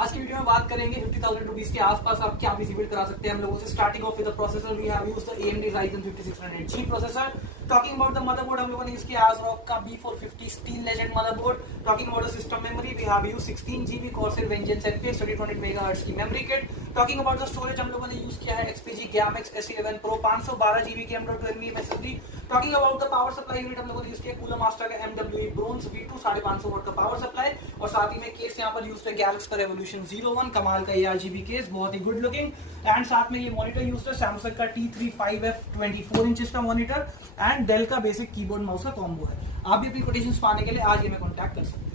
आज की वीडियो में बात करेंगे 50,000 रुपीज के आसपास आप क्या विजिट करा सकते हैं हम लोगों से। Starting off with the processor we have used the AMD Ryzen 5600G processor. Talking about the motherboard हम लोगों ने यूज किया ASRock का B450 steel legend motherboard. Talking about the system memory we have used 16GB Corsair Vengeance NPX 3200 MHz की memory kit. Talking about the storage हम लोगों ने use किया है XPG GAMX S11 Pro 512GB की M.2 SSD। Talking about the power supply unit हम लोगों ने यूज किया कूलर मास्टर का MWE Bronze V2 550 वाट का पावर सप्लाई। और साथ ही में केस यहाँ पर यूज है Galaxy का Revolution 01 कमाल का ARGB केस, बहुत ही गुड लुकिंग। एंड साथ में ये मॉनिटर यूज है सैमसंग का T35F 24 इंचेस का मॉनिटर एंड डेल का बेसिक कीबोर्ड माउस का कॉम्बो है। आप भी अपनी कोटेशंस पाने के लिए आज ये में कॉन्टैक्ट कर सकते हैं।